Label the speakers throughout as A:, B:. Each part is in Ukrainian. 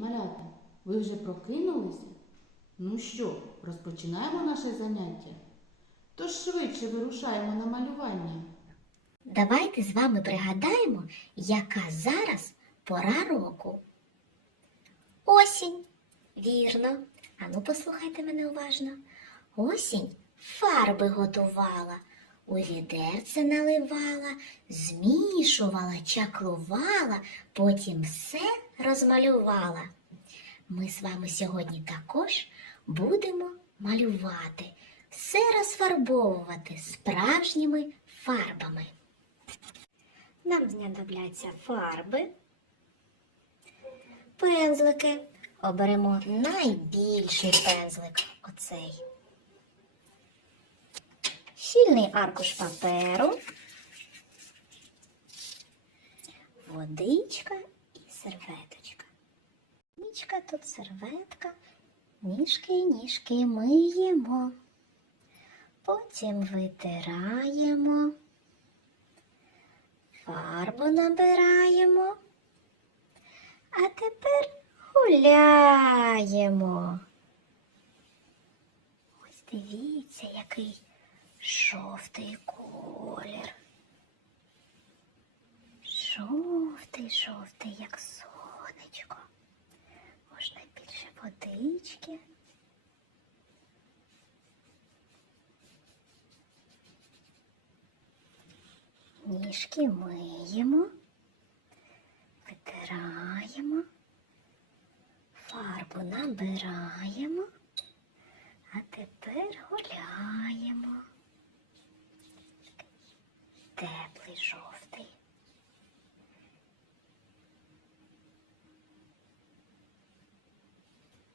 A: малята, ви вже прокинулися? Ну що, розпочинаємо наше заняття? Тож швидше вирушаємо на малювання.
B: Давайте з вами пригадаємо, яка зараз пора року. Осінь. Вірно. Ану, послухайте мене уважно. Осінь фарби готувала, у відерце наливала, змішувала, чаклувала, потім все розмалювала. Ми з вами сьогодні також будемо малювати, все розфарбовувати справжніми фарбами. Нам знадобляться фарби, пензлики. Оберемо найбільший пензлик оцей. Щільний аркуш паперу, водичка серветочка. Нічка тут серветка, ніжки, ніжки миємо. Потім витираємо. Фарбу набираємо. А тепер гуляємо. Ось дивіться, який жовтий колір. Жовтий, жовтий, як сонечко. Можна більше водички. Ніжки миємо, витираємо, фарбу набираємо, а тепер гуляємо. Теплий жовтий.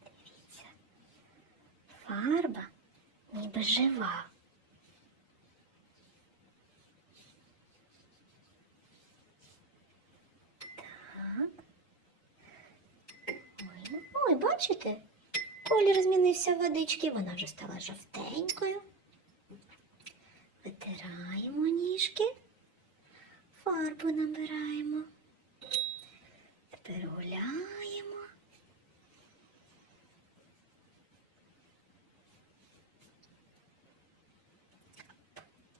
B: Дивіться, фарба ніби жива. Так. Ой, ой, бачите? Колір змінився водички, вона вже стала жовтенькою. Витираємо ніжки, фарбу набираємо. Тепер гуляємо.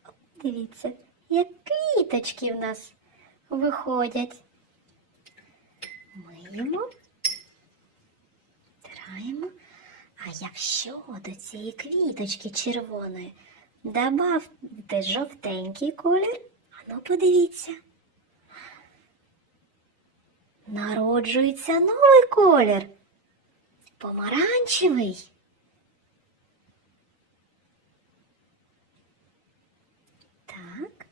B: Оп, Дивіться, як квіточки в нас виходять. Миємо, втираємо. А якщо до цієї квіточки червоної добавити жовтенький колір, ану подивіться. Народжується новий колір. Помаранчевий. Так,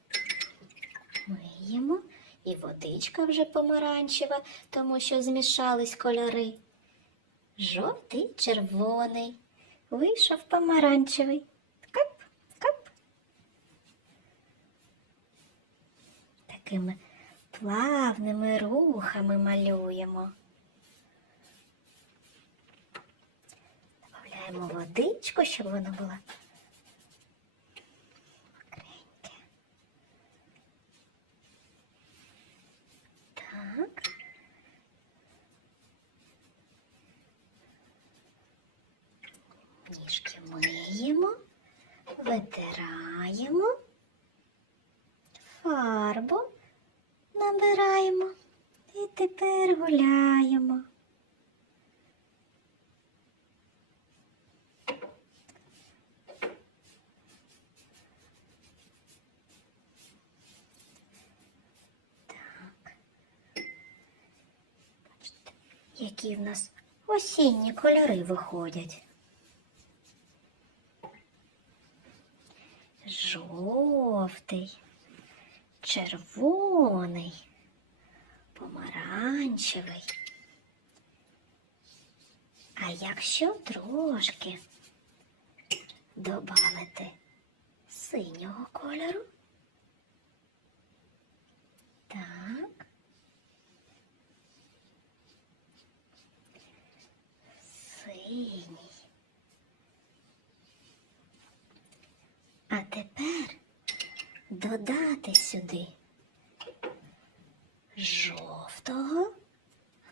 B: миємо. І водичка вже помаранчева, тому що змішались кольори. Жовтий, червоний. Вийшов помаранчевий. Кап, кап. Такими плавними рухами малюємо. Додаємо водичку, щоб воно було мокреньке. Так. Ніжки миємо, витираємо, фарбу набираємо і тепер гуляємо. Які в нас осінні кольори виходять. Жовтий, червоний, помаранчевий. А якщо трошки додати синього кольору, так, синій. А тепер додати сюди жовтого.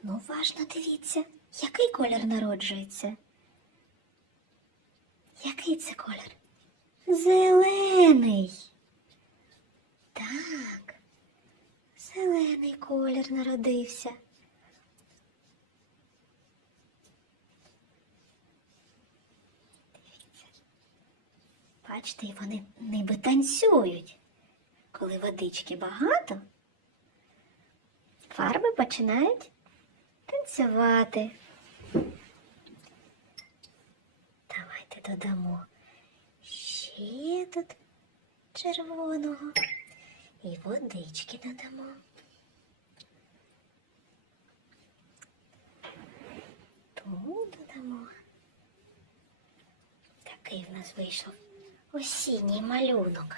B: Ну, уважно дивіться. Який колір народжується? Який це колір? Зелений. Так. Зелений колір народився. Дивіться. Бачите, вони ніби танцюють. Коли водички багато, фарби починають танцювати. Давайте додамо ще тут червоного і водички додамо. Тут додамо. Такий в нас вийшов осінній малюнок.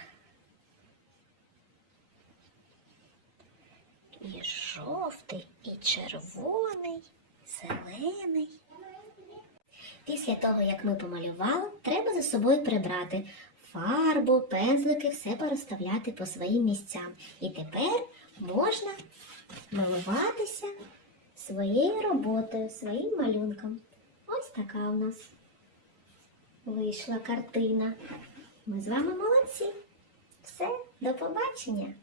B: І жовтий, і червоний, зелений. Після того, як ми помалювали, треба за собою прибрати фарбу, пензлики, все порозставляти по своїм місцям. І тепер можна малюватися своєю роботою, своїм малюнком. Ось така у нас вийшла картина. Ми з вами молодці. Все, до побачення!